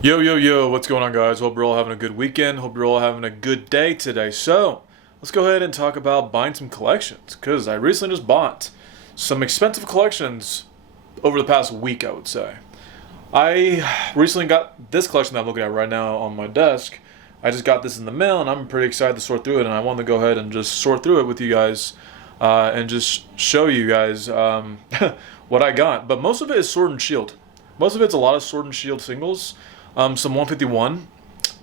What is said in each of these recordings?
Yo, yo, yo, what's going on, guys? Hope you're all having a good weekend. Hope you're all having a good day today. So, let's go ahead and talk about buying some collections, because I recently just bought some expensive collections over the past week, I would say. I recently got this collection that I'm looking at right now on my desk. I just got this in the mail, and I'm pretty excited to sort through it, and I wanted to go ahead and just sort through it with you guys and just show you guys what I got. But most of it is Sword and Shield. Most of it's a lot of Sword and Shield singles, some 151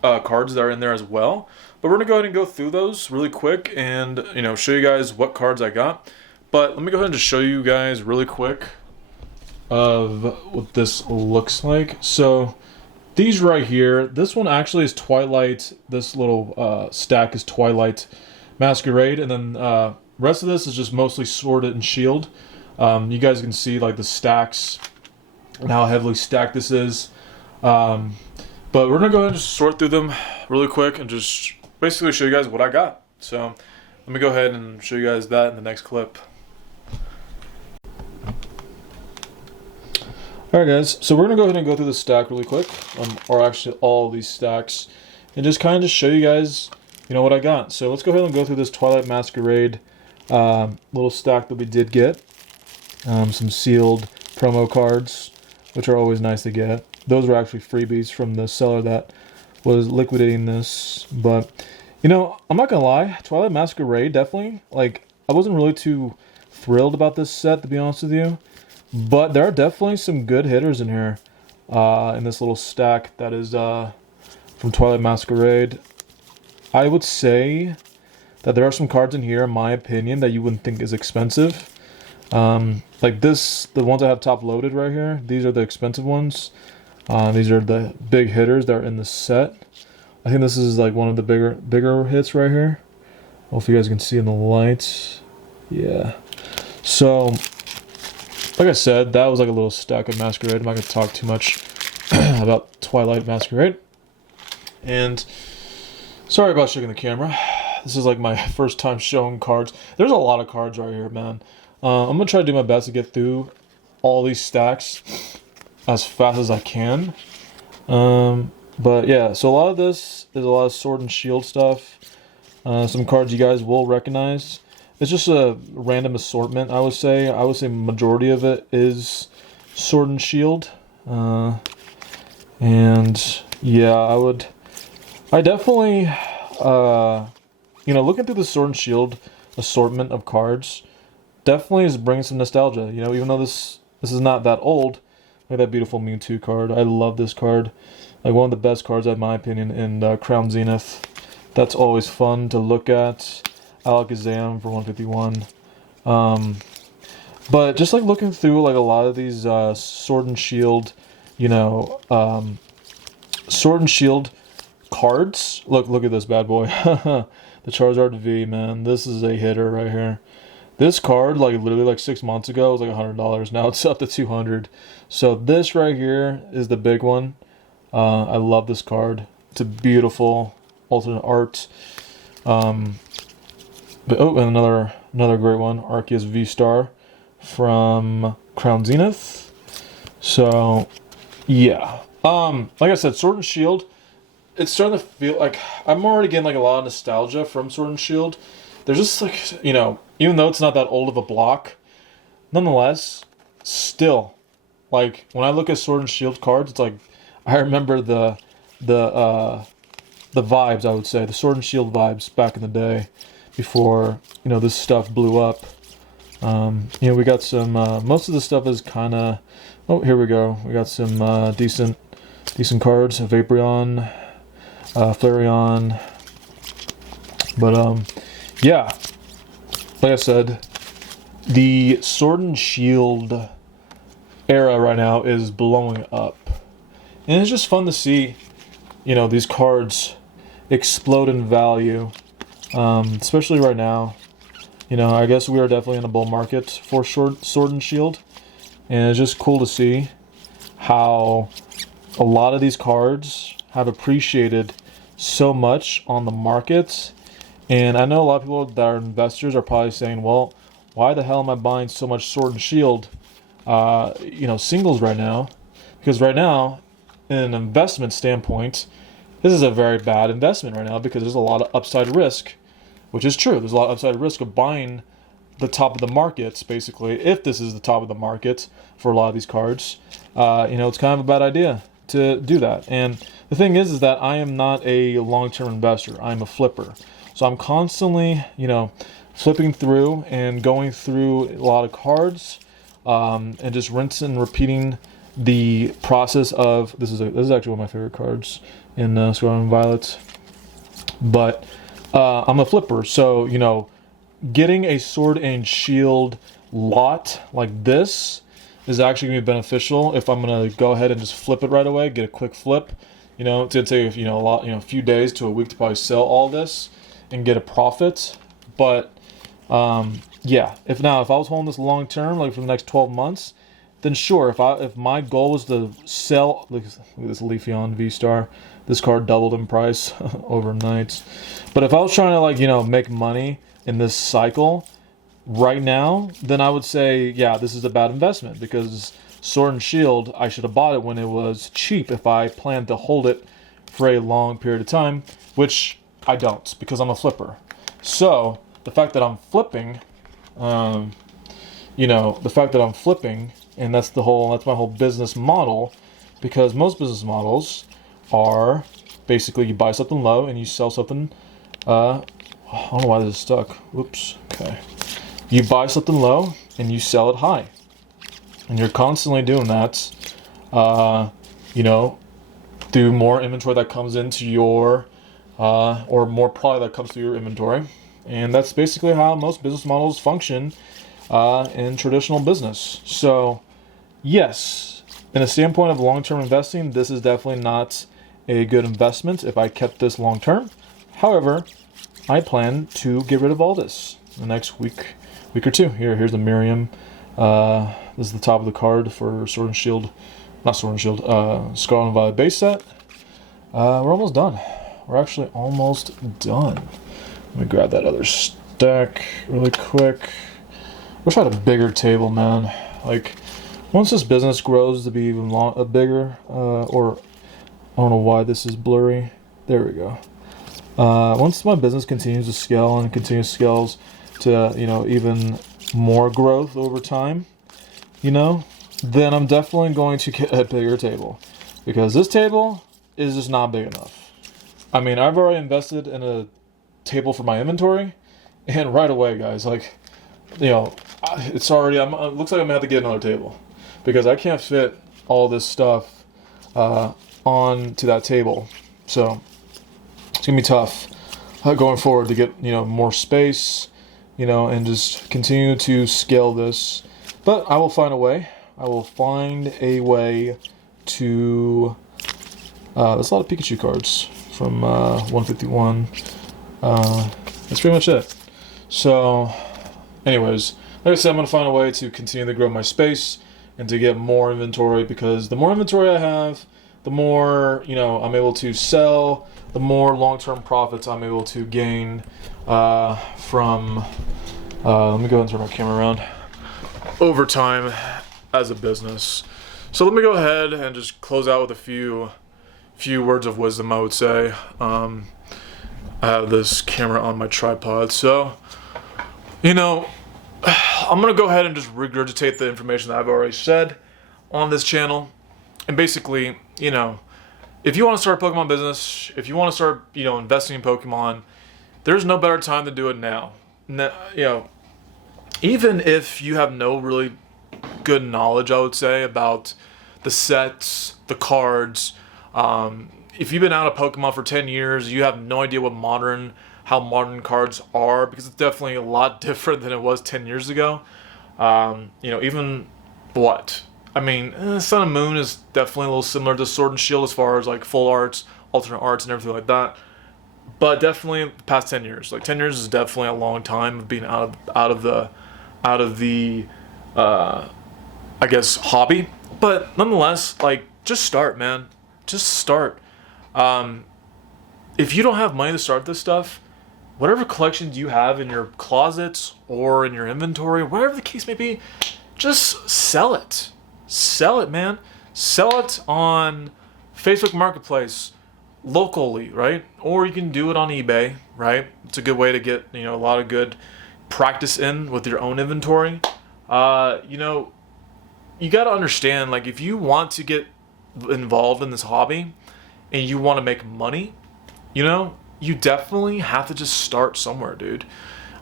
cards that are in there as well. But we're gonna go ahead and go through those really quick and show you guys what cards I got. But let me go ahead and just show you guys really quick of what this looks like. So these right here, this one actually is Twilight. This little stack is Twilight Masquerade, and then rest of this is just mostly Sword and Shield. You guys can see like the stacks and how heavily stacked this is. But we're gonna go ahead and just sort through them really quick and just basically show you guys what I got. So let me go ahead and show you guys that in the next clip. Alright guys, so we're gonna go ahead and go through the stack really quick, or actually all these stacks, and just kind of just show you guys, what I got. So let's go ahead and go through this Twilight Masquerade little stack that we did get. Some sealed promo cards, which are always nice to get. Those were actually freebies from the seller that was liquidating this. But, I'm not gonna lie, Twilight Masquerade definitely, I wasn't really too thrilled about this set, to be honest with you. But there are definitely some good hitters in here, in this little stack that is from Twilight Masquerade. I would say that there are some cards in here, in my opinion, that you wouldn't think is expensive. Like this, the ones I have top loaded right here, these are the expensive ones. These are the big hitters that are in the set. I think this is like one of the bigger hits right here. Hope you guys can see in the lights. Yeah. So, like I said, that was like a little stack of Masquerade. I'm not going to talk too much about Twilight Masquerade. And sorry about shaking the camera. This is like my first time showing cards. There's a lot of cards right here, man. I'm going to try to do my best to get through all these stacks as fast as I can. But yeah, so a lot of this is a lot of Sword and Shield stuff. Some cards you guys will recognize. It's just a random assortment, I would say. I would say majority of it is Sword and Shield. And yeah, I definitely, looking through the Sword and Shield assortment of cards definitely is bringing some nostalgia. Even though this is not that old. Look at that beautiful Mewtwo card. I love this card. Like one of the best cards, in my opinion, in Crown Zenith. That's always fun to look at. Alakazam for 151. But just like looking through like a lot of these Sword and Shield, Sword and Shield cards. Look at this bad boy. The Charizard V, man. This is a hitter right here. This card, literally 6 months ago, was like $100. Now it's up to $200. So this right here is the big one. I love this card. It's a beautiful alternate art. And another great one, Arceus V-Star from Crown Zenith. So yeah. Like I said, Sword and Shield. It's starting to feel like I'm already getting a lot of nostalgia from Sword and Shield. There's just even though it's not that old of a block, nonetheless, still, when I look at Sword and Shield cards, it's I remember the vibes, I would say, the Sword and Shield vibes back in the day, before, this stuff blew up. We got some, most of the stuff is kind of, oh, here we go. We got some decent cards, Vaporeon, Flareon, but, yeah, like I said, the Sword and Shield era right now is blowing up. And it's just fun to see, these cards explode in value, especially right now. I guess we are definitely in a bull market for Sword and Shield. And it's just cool to see how a lot of these cards have appreciated so much on the market. And I know a lot of people that are investors are probably saying, well, why the hell am I buying so much Sword and Shield, singles right now? Because right now, in an investment standpoint, this is a very bad investment right now because there's a lot of upside risk, which is true. There's a lot of upside risk of buying the top of the markets, basically, if this is the top of the market for a lot of these cards. It's kind of a bad idea to do that. And the thing is that I am not a long-term investor. I'm a flipper. So I'm constantly, flipping through and going through a lot of cards, and just rinsing and repeating the process of, this is actually one of my favorite cards in Scarlet and Violet. But I'm a flipper, so, getting a Sword and Shield lot like this is actually going to be beneficial if I'm going to go ahead and just flip it right away, get a quick flip. It's going to take, a few days to a week to probably sell all this and get a profit. But if I was holding this long term, like for the next 12 months, then sure. If my goal was to sell, look at this Leafeon V-Star, this card doubled in price overnight. But if I was trying to make money in this cycle right now, then I would say, yeah, this is a bad investment because Sword and Shield, I should have bought it when it was cheap if I planned to hold it for a long period of time, which I don't because I'm a flipper. So the fact that I'm flipping, and that's my whole business model, because most business models are basically you buy something low and you sell something, I don't know why this is stuck. Whoops. Okay. You buy something low and you sell it high. And you're constantly doing that, through more inventory that comes into your, or more product that comes through your inventory. And that's basically how most business models function in traditional business. So, yes, in a standpoint of long-term investing, this is definitely not a good investment if I kept this long-term. However, I plan to get rid of all this in the next week or two. Here's the Miriam. This is the top of the card for Sword and Shield. Not Sword and Shield. Scarlet and Violet base set. We're almost done. We're actually almost done. Let me grab that other stack really quick. Wish I had a bigger table, man. Once this business grows to be even bigger, or I don't know why this is blurry. There we go. Once my business continues to scale and continues scales to, even more growth over time, then I'm definitely going to get a bigger table, because this table is just not big enough. I mean, I've already invested in a table for my inventory, and right away, guys, it's already, it looks like I'm gonna have to get another table, because I can't fit all this stuff onto that table. So it's gonna be tough going forward to get more space, and just continue to scale this. But I will find a way. I will find a way to. There's a lot of Pikachu cards from 151. That's pretty much it. So, anyways, like I said, I'm gonna find a way to continue to grow my space and to get more inventory, because the more inventory I have, the more I'm able to sell, the more long-term profits I'm able to gain from. Let me go ahead and turn my camera around. Over time as a business. So let me go ahead and just close out with a few words of wisdom, I would say. I have this camera on my tripod, so I'm gonna go ahead and just regurgitate the information that I've already said on this channel. And basically, if you want to start a Pokemon business, if you want to start, investing in Pokemon, there's no better time to do it now. Even if you have no really good knowledge, I would say, about the sets, the cards. If you've been out of Pokemon for 10 years, you have no idea how modern cards are, because it's definitely a lot different than it was 10 years ago. Even what? I mean, Sun and Moon is definitely a little similar to Sword and Shield as far as full arts, alternate arts, and everything like that. But definitely the past 10 years. 10 years is definitely a long time of being out of the I guess hobby. But nonetheless, just start, man. Just start. If you don't have money to start this stuff, whatever collections you have in your closets or in your inventory, whatever the case may be, just sell it. Sell it, man. Sell it on Facebook Marketplace locally, right? Or you can do it on eBay, right? It's a good way to get, you know, a lot of good practice in with your own inventory. You know, you got to understand, like, if you want to get involved in this hobby and you want to make money, you know, you definitely have to just start somewhere, dude.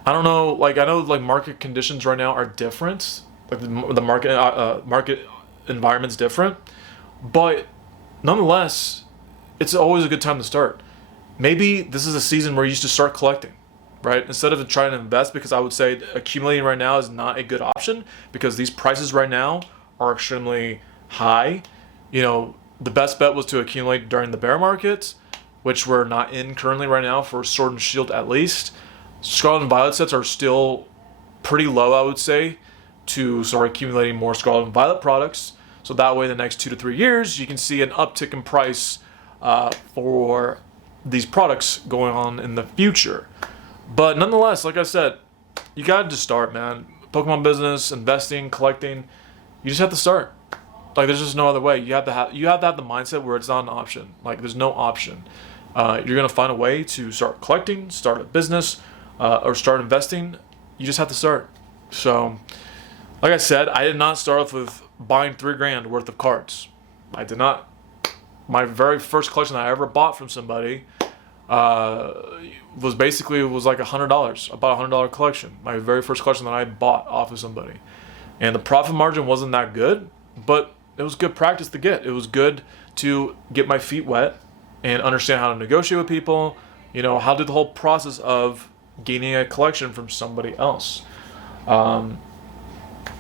I don't know, like, I know, like, market conditions right now are different. Like, the market environment's different. But nonetheless, it's always a good time to start. Maybe this is a season where you should start collecting, right? Instead of trying to invest, because I would say accumulating right now is not a good option because these prices right now are extremely high. You know, the best bet was to accumulate during the bear market, which we're not in currently right now for Sword and Shield at least. Scarlet and Violet sets are still pretty low, I would say, to start accumulating more Scarlet and Violet products. So that way, the next 2 to 3 years, you can see an uptick in price for these products going on in the future. But nonetheless, like I said, you got to just start, man. Pokemon business, investing, collecting, you just have to start. Like, there's just no other way. You have to have the mindset where it's not an option. Like, there's no option. You're gonna find a way to start collecting, start a business, or start investing. You just have to start. So, like I said, I did not start off with buying $3,000 worth of cards. I did not. My very first collection that I ever bought from somebody was like $100. I bought a $100 collection. My very first collection that I bought off of somebody, and the profit margin wasn't that good, but it was good practice to get. It was good to get my feet wet and understand how to negotiate with people. You know, how to do the whole process of gaining a collection from somebody else.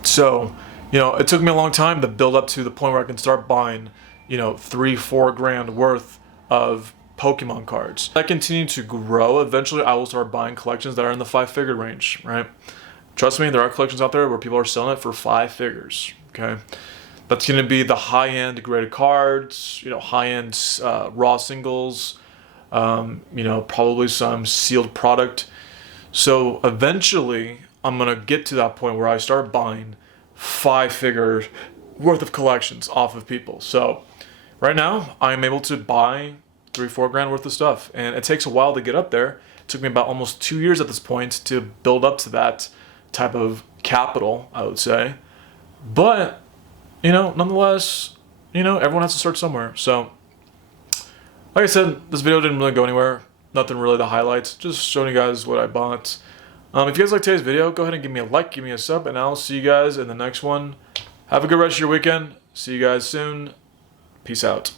So, you know, it took me a long time to build up to the point where I can start buying, you know, $3-4 grand worth of Pokemon cards. I continue to grow. Eventually, I will start buying collections that are in the 5-figure range, right? Trust me, there are collections out there where people are selling it for 5 figures, okay? That's going to be the high-end graded cards, you know, high-end raw singles, you know, probably some sealed product. So eventually, I'm going to get to that point where I start buying 5-figure worth of collections off of people. So right now, I'm able to buy $3-4 grand worth of stuff. And it takes a while to get up there. It took me about almost 2 years at this point to build up to that type of capital, I would say. But, you know, nonetheless, you know, everyone has to start somewhere. So, like I said, this video didn't really go anywhere. Nothing really to highlight. Just showing you guys what I bought. If you guys like today's video, go ahead and give me a like, give me a sub, and I'll see you guys in the next one. Have a good rest of your weekend. See you guys soon. Peace out.